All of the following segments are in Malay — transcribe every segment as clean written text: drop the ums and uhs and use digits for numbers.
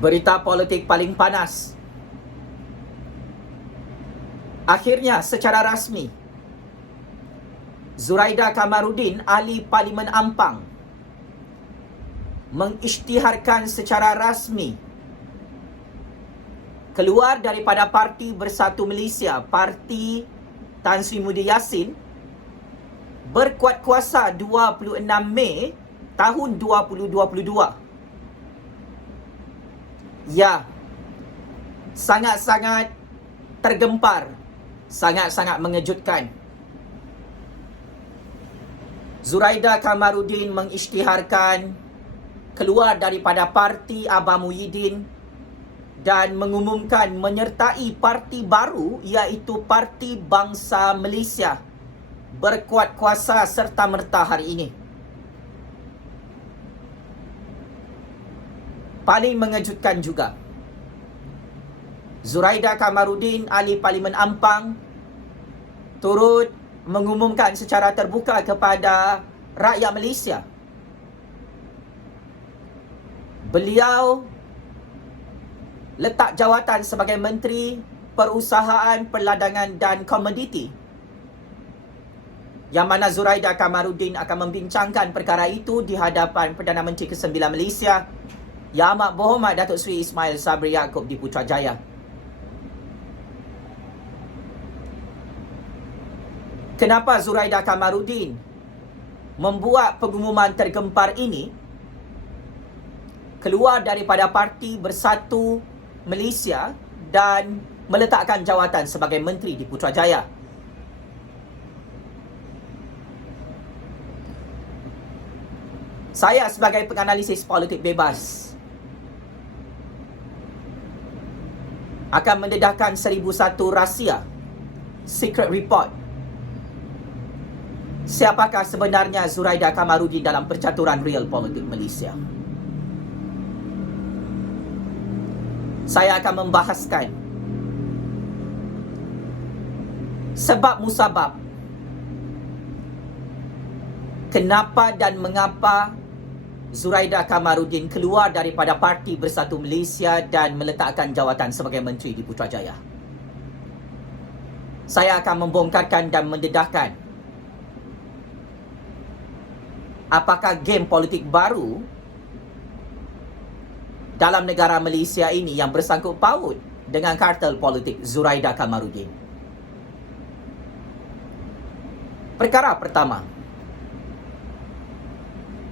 Berita politik paling panas. Akhirnya secara rasmi, Zuraida Kamaruddin, ahli Parlimen Ampang, mengisytiharkan secara rasmi keluar daripada Parti Bersatu Malaysia, Parti Tan Sri Muhyiddin Yassin, berkuat kuasa 26 Mei tahun 2022. Ya, sangat-sangat tergempar, sangat-sangat mengejutkan. Zuraida Kamaruddin mengisytiharkan keluar daripada Parti Abang Muhyiddin dan mengumumkan menyertai parti baru, iaitu Parti Bangsa Malaysia, berkuat kuasa serta-merta hari ini. Paling mengejutkan juga, Zuraida Kamaruddin, ahli Parlimen Ampang, turut mengumumkan secara terbuka kepada rakyat Malaysia, beliau letak jawatan sebagai Menteri Perusahaan, Perladangan dan Komoditi, yang mana Zuraida Kamaruddin akan membincangkan perkara itu di hadapan Perdana Menteri ke-9 Malaysia, Yang Amat Berhormat Datuk Seri Ismail Sabri Yaakob di Putrajaya. Kenapa Zuraida Kamaruddin membuat pengumuman tergempar ini, keluar daripada Parti Bersatu Malaysia dan meletakkan jawatan sebagai Menteri di Putrajaya? Saya sebagai penganalisis politik bebas akan mendedahkan 1001 rahsia, secret report. Siapakah sebenarnya Zuraida Kamaruddin dalam percaturan real politik Malaysia? Saya akan membahaskan sebab musabab kenapa dan mengapa Zuraida Kamaruddin keluar daripada Parti Bersatu Malaysia dan meletakkan jawatan sebagai Menteri di Putrajaya. Saya akan membongkarkan dan mendedahkan apakah game politik baru dalam negara Malaysia ini yang bersangkut paut dengan kartel politik Zuraida Kamaruddin. Perkara pertama,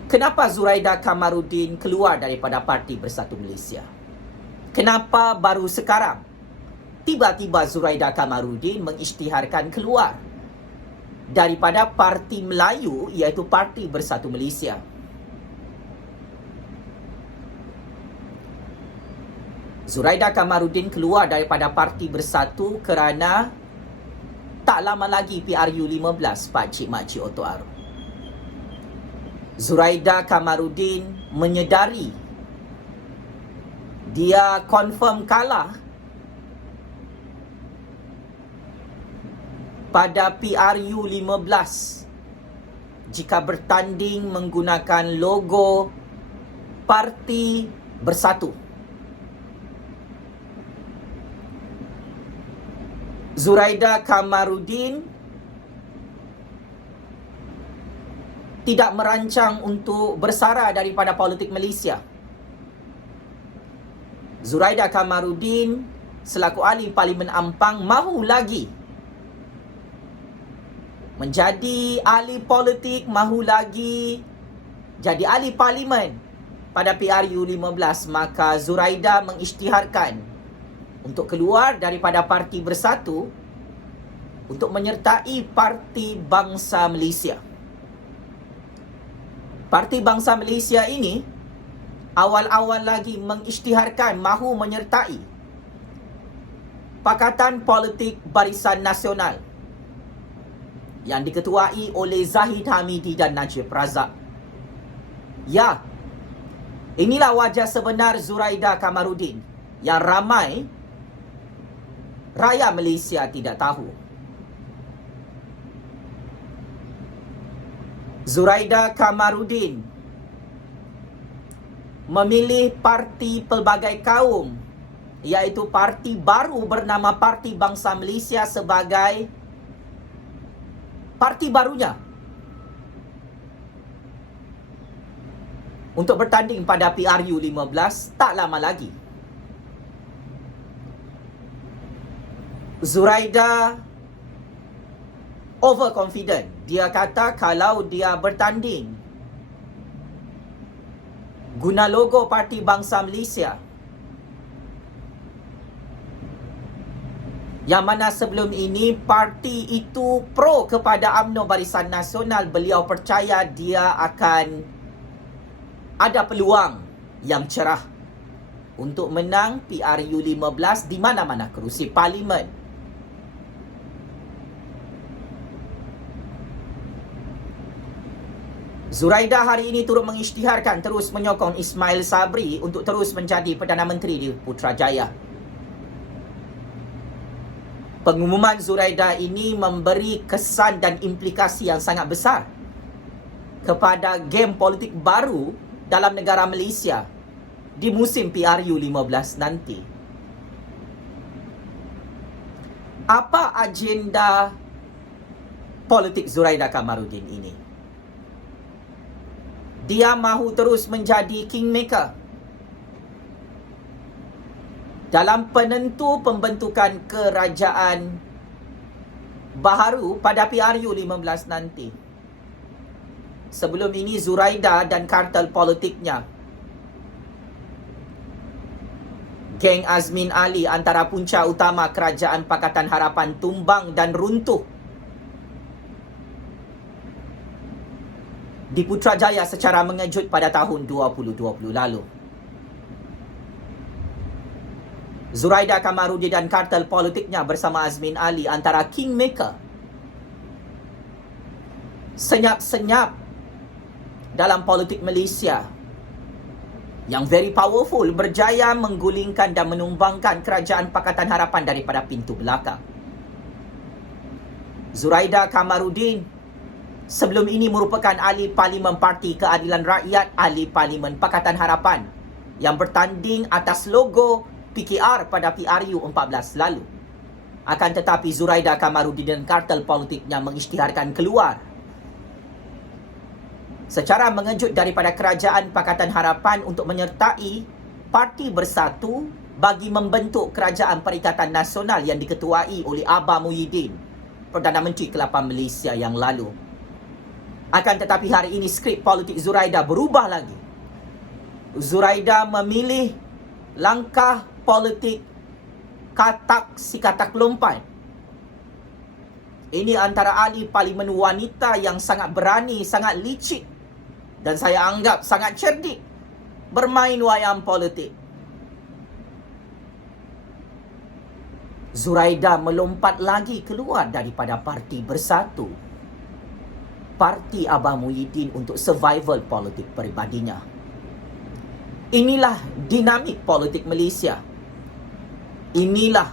kenapa Zuraida Kamaruddin keluar daripada Parti Bersatu Malaysia? Kenapa baru sekarang tiba-tiba Zuraida Kamaruddin mengisytiharkan keluar daripada Parti Melayu, iaitu Parti Bersatu Malaysia? Zuraida Kamaruddin keluar daripada Parti Bersatu kerana tak lama lagi PRU 15 Pakcik Makcik Oto Aro. Zuraida Kamaruddin menyedari dia confirm kalah pada PRU 15 jika bertanding menggunakan logo Parti Bersatu. Zuraida Kamaruddin tidak merancang untuk bersara daripada politik Malaysia. Zuraida Kamaruddin selaku ahli Parlimen Ampang mahu lagi menjadi ahli politik, mahu lagi jadi ahli parlimen pada PRU 15, maka Zuraida mengisytiharkan untuk keluar daripada Parti Bersatu untuk menyertai Parti Bangsa Malaysia. Parti Bangsa Malaysia ini awal-awal lagi mengisytiharkan mahu menyertai Pakatan Politik Barisan Nasional yang diketuai oleh Zahid Hamidi dan Najib Razak. Ya, inilah wajah sebenar Zuraida Kamaruddin yang ramai rakyat Malaysia tidak tahu. Zuraida Kamaruddin memilih parti pelbagai kaum, iaitu parti baru bernama Parti Bangsa Malaysia sebagai parti barunya untuk bertanding pada PRU 15 tak lama lagi. Zuraida overconfident. Dia kata kalau dia bertanding guna logo Parti Bangsa Malaysia, yang mana sebelum ini parti itu pro kepada UMNO Barisan Nasional, beliau percaya dia akan ada peluang yang cerah untuk menang PRU 15 di mana-mana kerusi parlimen. Zuraida hari ini turut mengisytiharkan terus menyokong Ismail Sabri untuk terus menjadi Perdana Menteri di Putrajaya. Pengumuman Zuraida ini memberi kesan dan implikasi yang sangat besar kepada game politik baru dalam negara Malaysia di musim PRU 15 nanti. Apa agenda politik Zuraida Kamaruddin ini? Dia mahu terus menjadi kingmaker dalam penentu pembentukan kerajaan baharu pada PRU 15 nanti. Sebelum ini Zuraida dan kartel politiknya, geng Azmin Ali, antara punca utama kerajaan Pakatan Harapan, tumbang dan runtuh di Putrajaya secara mengejut pada tahun 2020 lalu. Zuraida Kamaruddin dan kartel politiknya bersama Azmin Ali antara kingmaker, senyap-senyap dalam politik Malaysia yang very powerful, berjaya menggulingkan dan menumbangkan kerajaan Pakatan Harapan daripada pintu belakang. Zuraida Kamaruddin sebelum ini merupakan ahli Parlimen Parti Keadilan Rakyat, ahli Parlimen Pakatan Harapan yang bertanding atas logo PKR pada PRU 14 lalu. Akan tetapi Zuraida Kamaruddin dan kartel politiknya mengisytiharkan keluar secara mengejut daripada kerajaan Pakatan Harapan untuk menyertai Parti Bersatu bagi membentuk Kerajaan Perikatan Nasional yang diketuai oleh Abah Muhyiddin, Perdana Menteri ke-8 Malaysia yang lalu. Akan tetapi hari ini skrip politik Zuraida berubah lagi. Zuraida memilih langkah politik katak si katak lompat. Ini antara ahli parlimen wanita yang sangat berani, sangat licik, dan saya anggap sangat cerdik bermain wayang politik. Zuraida melompat lagi keluar daripada Parti Bersatu, Parti Abah Muhyiddin, untuk survival politik peribadinya. Inilah dinamik politik Malaysia. Inilah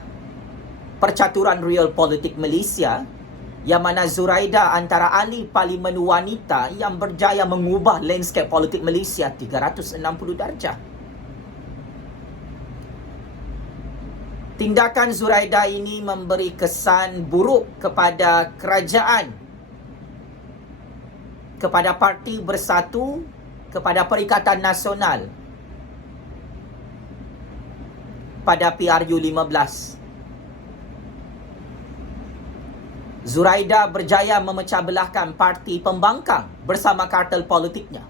percaturan real politik Malaysia, yang mana Zuraida antara ahli parlimen wanita yang berjaya mengubah landscape politik Malaysia 360 darjah. Tindakan Zuraida ini memberi kesan buruk kepada kerajaan, kepada Parti Bersatu, kepada Perikatan Nasional pada PRU 15. Zuraida berjaya memecah belahkan parti pembangkang bersama kartel politiknya.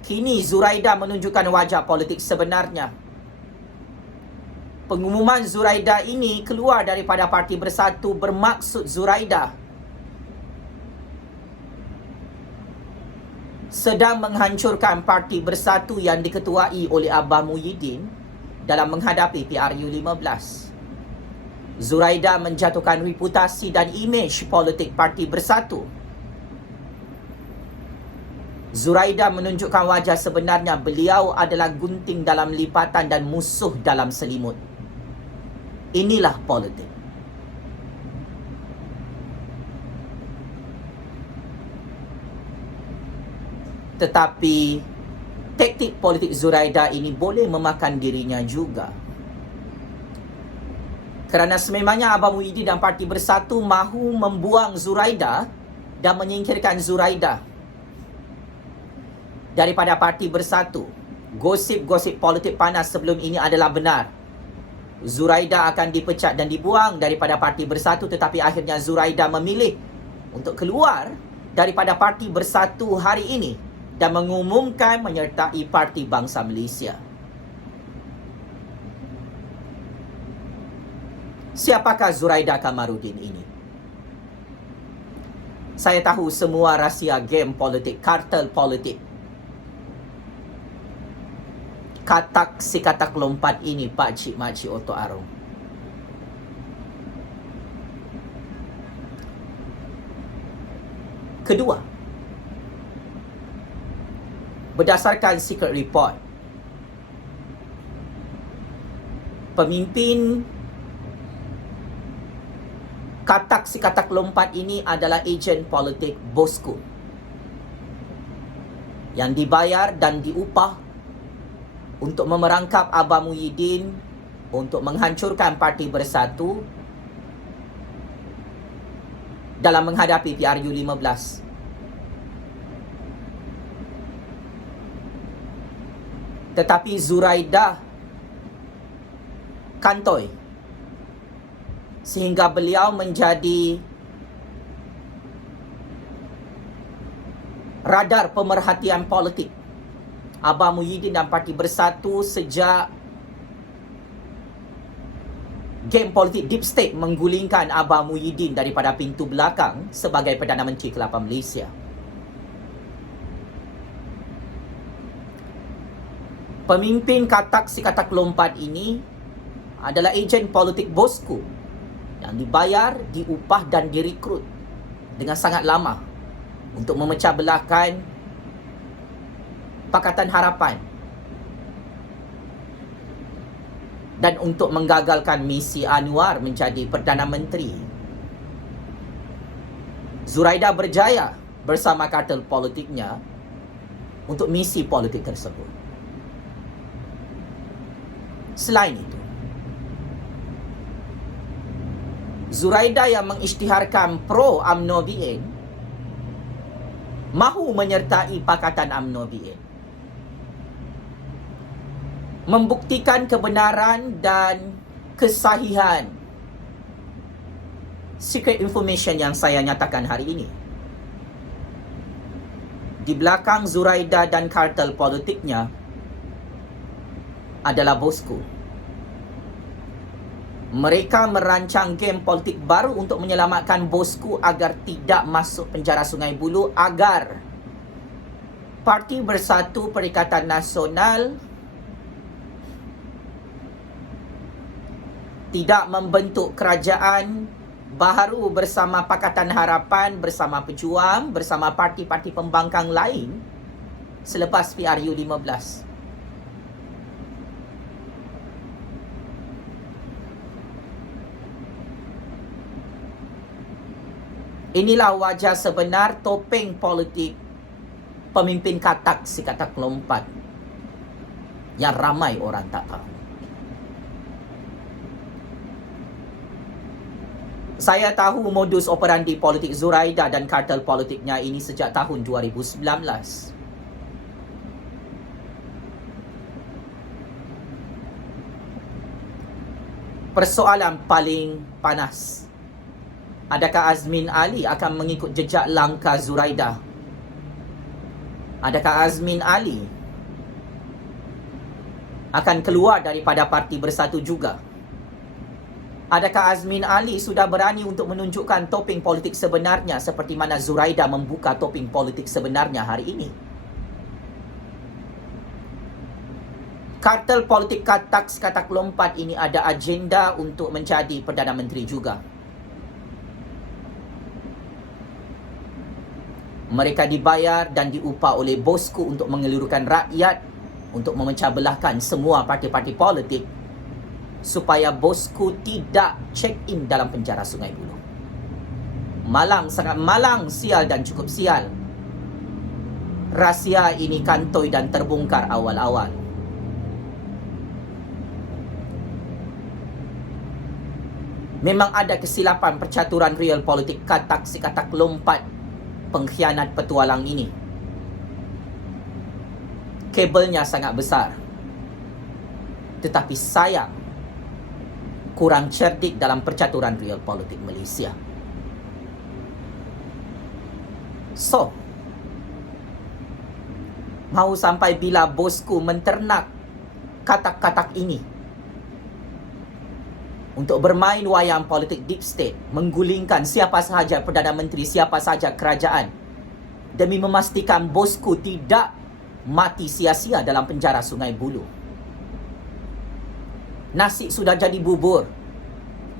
Kini Zuraida menunjukkan wajah politik sebenarnya. Pengumuman Zuraida ini keluar daripada Parti Bersatu bermaksud Zuraida sedang menghancurkan Parti Bersatu yang diketuai oleh Abah Muhyiddin dalam menghadapi PRU 15. Zuraida menjatuhkan reputasi dan imej politik Parti Bersatu. Zuraida menunjukkan wajah sebenarnya. Beliau adalah gunting dalam lipatan dan musuh dalam selimut. Inilah politik. Tetapi taktik politik Zuraida ini boleh memakan dirinya juga. Kerana sememangnya Abang Muhyiddin dan Parti Bersatu mahu membuang Zuraida dan menyingkirkan Zuraida daripada Parti Bersatu. Gosip-gosip politik panas sebelum ini adalah benar. Zuraida akan dipecat dan dibuang daripada Parti Bersatu, tetapi akhirnya Zuraida memilih untuk keluar daripada Parti Bersatu hari ini dan mengumumkan menyertai Parti Bangsa Malaysia. Siapakah Zuraida Kamaruddin ini? Saya tahu semua rahsia game politik, kartel politik. Katak si katak lompat ini Pak Cik Makcik Oto Arong. Kedua, berdasarkan secret report, pemimpin katak si katak lompat ini adalah ejen politik Bosku yang dibayar dan diupah untuk memerangkap Abang Muhyiddin untuk menghancurkan Parti Bersatu dalam menghadapi PRU15. Tetapi Zuraida kantoi sehingga beliau menjadi radar pemerhatian politik Abang Muhyiddin dan Parti Bersatu sejak game politik deep state menggulingkan Abang Muhyiddin daripada pintu belakang sebagai Perdana Menteri ke-8 Malaysia. Pemimpin katak si katak lompat ini adalah ejen politik Bosku yang dibayar, diupah dan direkrut dengan sangat lama untuk memecah belahkan Pakatan Harapan dan untuk menggagalkan misi Anwar menjadi Perdana Menteri. Zuraida berjaya bersama kartel politiknya untuk misi politik tersebut. Selain itu, Zuraida yang mengisytiharkan pro UMNO BN mahu menyertai Pakatan UMNO BN, membuktikan kebenaran dan kesahihan secret information yang saya nyatakan hari ini. Di belakang Zuraida dan kartel politiknya adalah Bosku. Mereka merancang game politik baru untuk menyelamatkan Bosku agar tidak masuk penjara Sungai Buloh, agar Parti Bersatu Perikatan Nasional tidak membentuk kerajaan baru bersama Pakatan Harapan, bersama Pejuang, bersama parti-parti pembangkang lain selepas PRU15. Inilah wajah sebenar topeng politik pemimpin katak si katak lompat yang ramai orang tak tahu. Saya tahu modus operandi politik Zuraida dan kartel politiknya ini sejak tahun 2019. Persoalan paling panas, adakah Azmin Ali akan mengikut jejak langkah Zuraida? Adakah Azmin Ali akan keluar daripada Parti Bersatu juga? Adakah Azmin Ali sudah berani untuk menunjukkan topeng politik sebenarnya seperti mana Zuraida membuka topeng politik sebenarnya hari ini? Kartel politik katak lompat ini ada agenda untuk menjadi Perdana Menteri juga. Mereka dibayar dan diupah oleh Bosku untuk mengelurkan rakyat, untuk memecah belahkan semua parti-parti politik supaya Bosku tidak check-in dalam penjara Sungai Buloh. Malang, sangat malang, sial dan cukup sial Rahsia ini kantoi dan terbongkar awal-awal. Memang ada kesilapan percaturan real politik katak si katak lompat pengkhianat petualang ini. Kabelnya sangat besar. Tetapi sayang, kurang cerdik dalam percaturan real politik Malaysia. So, mau sampai bila bosku menternak katak-katak ini untuk bermain wayang politik deep state, menggulingkan siapa sahaja Perdana Menteri, siapa sahaja kerajaan, demi memastikan bosku tidak mati sia-sia dalam penjara Sungai Buloh. Nasi sudah jadi bubur.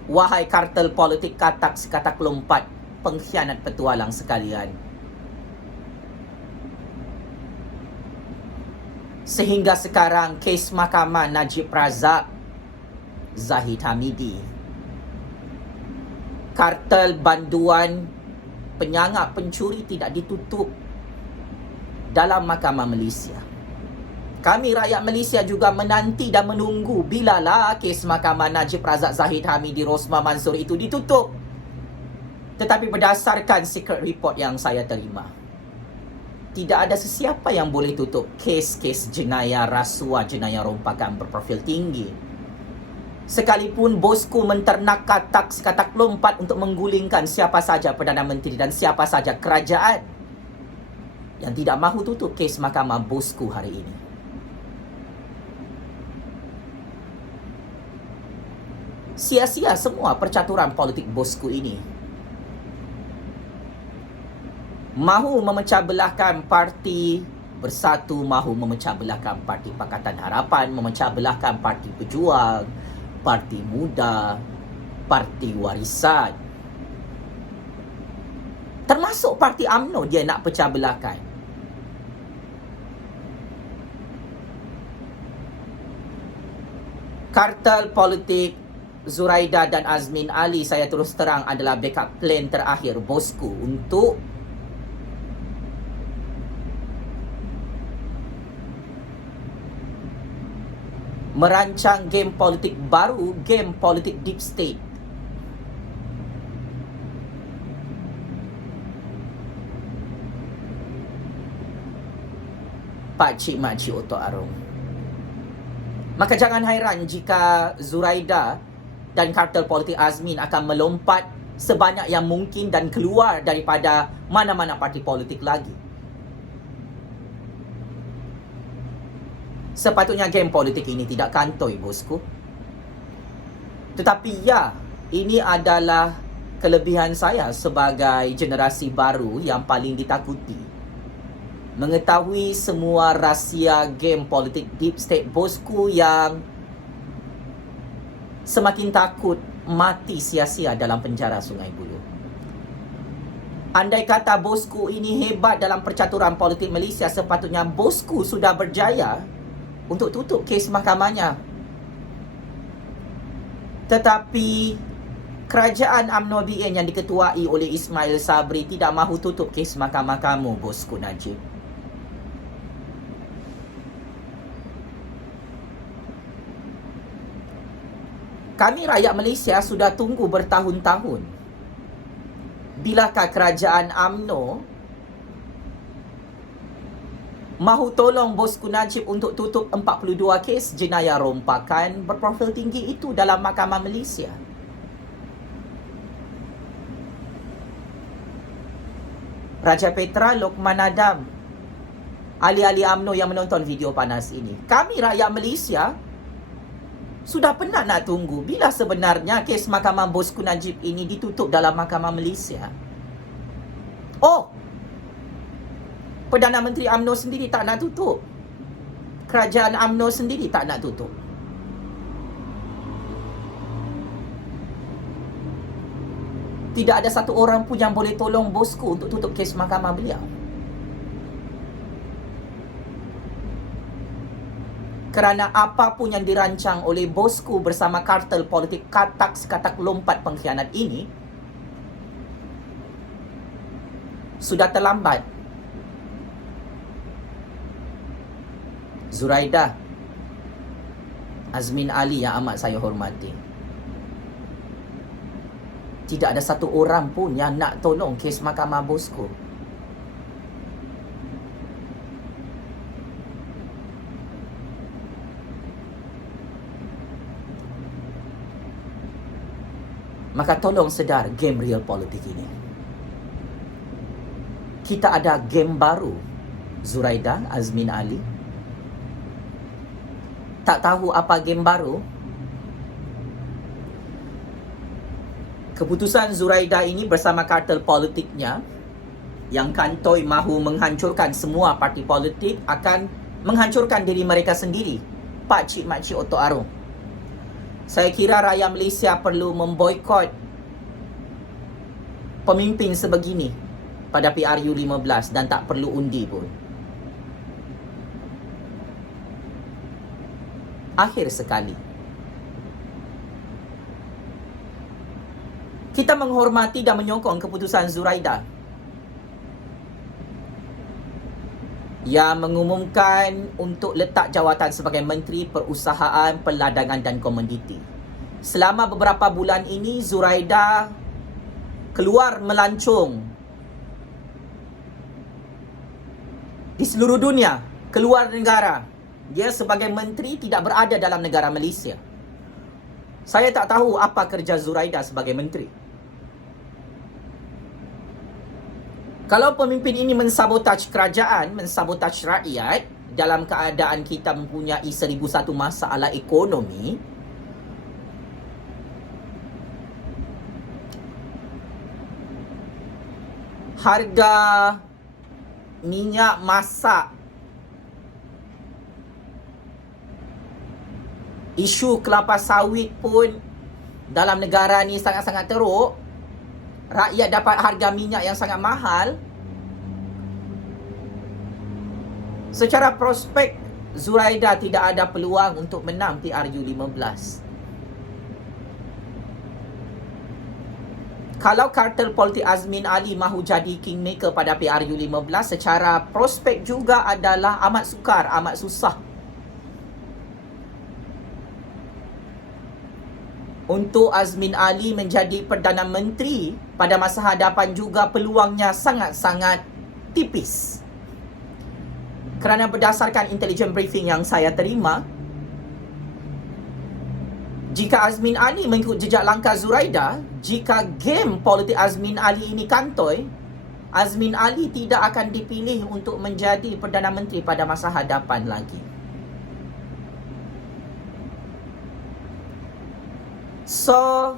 Wahai kartel politik katak sekatak lompat, pengkhianat petualang sekalian. Sehingga sekarang kes Mahkamah Najib Razak, Zahid Hamidi, kartel banduan penyangak pencuri tidak ditutup dalam Mahkamah Malaysia. Kami rakyat Malaysia juga menanti dan menunggu bilalah kes Mahkamah Najib Razak, Zahid Hamidi, Rosmah Mansor itu ditutup. Tetapi berdasarkan secret report yang saya terima, tidak ada sesiapa yang boleh tutup kes-kes jenayah rasuah, jenayah rompakan berprofil tinggi. Sekalipun bosku menternak katak lompat untuk menggulingkan siapa saja Perdana Menteri dan siapa saja kerajaan yang tidak mahu tutup kes mahkamah bosku hari ini. Sia-sia semua percaturan politik bosku ini. Mahu memecah belahkan parti Bersatu, mahu memecah belahkan parti Pakatan Harapan, memecah belahkan parti Pejuang, Parti Muda, Parti Warisan. Termasuk Parti UMNO dia nak pecah belahkan. Kartel politik Zuraida dan Azmin Ali, saya terus terang, adalah backup plan terakhir bosku untuk merancang game politik baru, game politik deep state. Pakcik makcik otak arung. Maka jangan hairan jika Zuraida dan kartel politik Azmin akan melompat sebanyak yang mungkin dan keluar daripada mana-mana parti politik lagi. Sepatutnya game politik ini tidak kantoi, bosku. Tetapi ya, ini adalah kelebihan saya sebagai generasi baru yang paling ditakuti. Mengetahui semua rahsia game politik deep state bosku yang semakin takut mati sia-sia dalam penjara Sungai Buloh. Andai kata bosku ini hebat dalam percaturan politik Malaysia, sepatutnya bosku sudah berjaya untuk tutup kes mahkamahnya. Tetapi kerajaan UMNO BN yang diketuai oleh Ismail Sabri tidak mahu tutup kes mahkamah kamu, bosku Najib. Kami rakyat Malaysia sudah tunggu bertahun-tahun. Bilakah kerajaan UMNO mahu tolong bosku Najib untuk tutup 42 kes jenayah rompakan berprofil tinggi itu dalam Mahkamah Malaysia? Raja Petra, Lokman Adam, ahli-ahli UMNO yang menonton video panas ini, kami rakyat Malaysia sudah penat nak tunggu bila sebenarnya kes Mahkamah bosku Najib ini ditutup dalam Mahkamah Malaysia. Oh, Perdana Menteri UMNO sendiri tak nak tutup. Kerajaan UMNO sendiri tak nak tutup. Tidak ada satu orang pun yang boleh tolong bosku untuk tutup kes mahkamah beliau. Kerana apapun yang dirancang oleh bosku bersama kartel politik katak sekatak lompat pengkhianat ini sudah terlambat. Zuraidah, Azmin Ali yang amat saya hormati, tidak ada satu orang pun yang nak tolong kes Mahkamah Bosco. Maka tolong sedar game real politik ini. Kita ada game baru, Zuraidah, Azmin Ali. Tak tahu apa game baru? Keputusan Zuraidah ini bersama kartel politiknya yang kantoi mahu menghancurkan semua parti politik akan menghancurkan diri mereka sendiri. Pakcik makcik Otok Arung. Saya kira rakyat Malaysia perlu memboikot pemimpin sebegini pada PRU 15 dan tak perlu undi pun. Akhir sekali, kita menghormati dan menyokong keputusan Zuraidah yang mengumumkan untuk letak jawatan sebagai Menteri Perusahaan, Perladangan dan Komoditi. Selama beberapa bulan ini, Zuraidah keluar melancong di seluruh dunia, keluar negara. Dia sebagai menteri tidak berada dalam negara Malaysia. Saya tak tahu apa kerja Zuraidah sebagai menteri. Kalau pemimpin ini mensabotaj kerajaan, mensabotaj rakyat dalam keadaan kita mempunyai 1001 masalah ekonomi, harga minyak masak, isu kelapa sawit pun dalam negara ni sangat-sangat teruk. Rakyat dapat harga minyak yang sangat mahal. Secara prospek, Zuraidah tidak ada peluang untuk menang PRU 15. Kalau kartel politik Azmin Ali mahu jadi kingmaker pada PRU 15, secara prospek juga adalah amat sukar, amat susah. Untuk Azmin Ali menjadi Perdana Menteri pada masa hadapan juga peluangnya sangat-sangat tipis. Kerana berdasarkan intelligence briefing yang saya terima, jika Azmin Ali mengikut jejak langkah Zuraidah, jika game politik Azmin Ali ini kantoi, Azmin Ali tidak akan dipilih untuk menjadi Perdana Menteri pada masa hadapan lagi. So,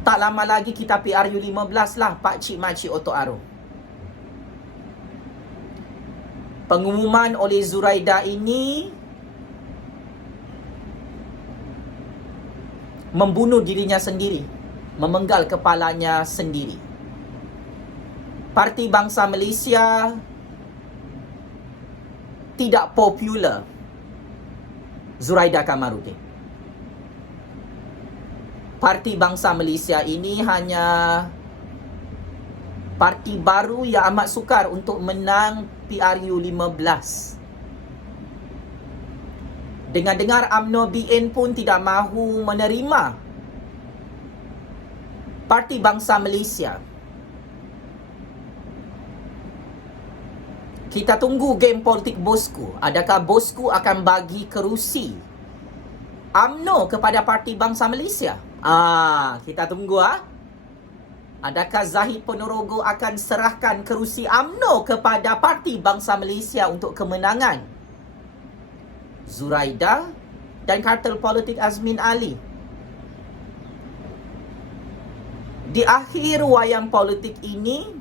tak lama lagi kita PRU 15 lah, pakcik makcik Otok Arung. Pengumuman oleh Zuraidah ini membunuh dirinya sendiri, memenggal kepalanya sendiri. Parti Bangsa Malaysia tidak popular Zuraidah Kamaruddin. Parti Bangsa Malaysia ini hanya parti baru yang amat sukar untuk menang PRU 15. Dengar-dengar UMNO BN pun tidak mahu menerima Parti Bangsa Malaysia. Kita tunggu game politik Bosco. Adakah Bosco akan bagi kerusi UMNO kepada Parti Bangsa Malaysia? Kita tunggu. Adakah Zahid Ponorogo akan serahkan kerusi UMNO kepada Parti Bangsa Malaysia untuk kemenangan Zuraidah dan kartel politik Azmin Ali? Di akhir wayang politik ini,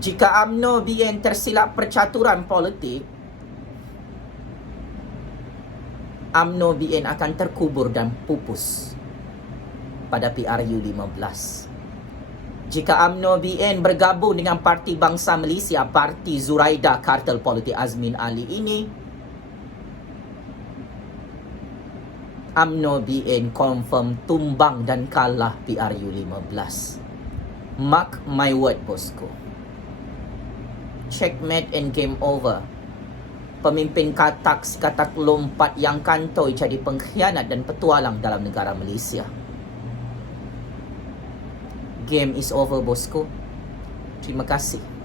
jika UMNO BN tersilap percaturan politik, UMNO BN akan terkubur dan pupus pada PRU 15. Jika UMNO BN bergabung dengan Parti Bangsa Malaysia, Parti Zuraidah kartel politik Azmin Ali ini, UMNO BN confirm tumbang dan kalah PRU 15. Mark my word, bosku. Checkmate and game over. Pemimpin katak si katak lompat yang kantoi jadi pengkhianat dan petualang dalam negara Malaysia. Game is over, bosku. Terima kasih.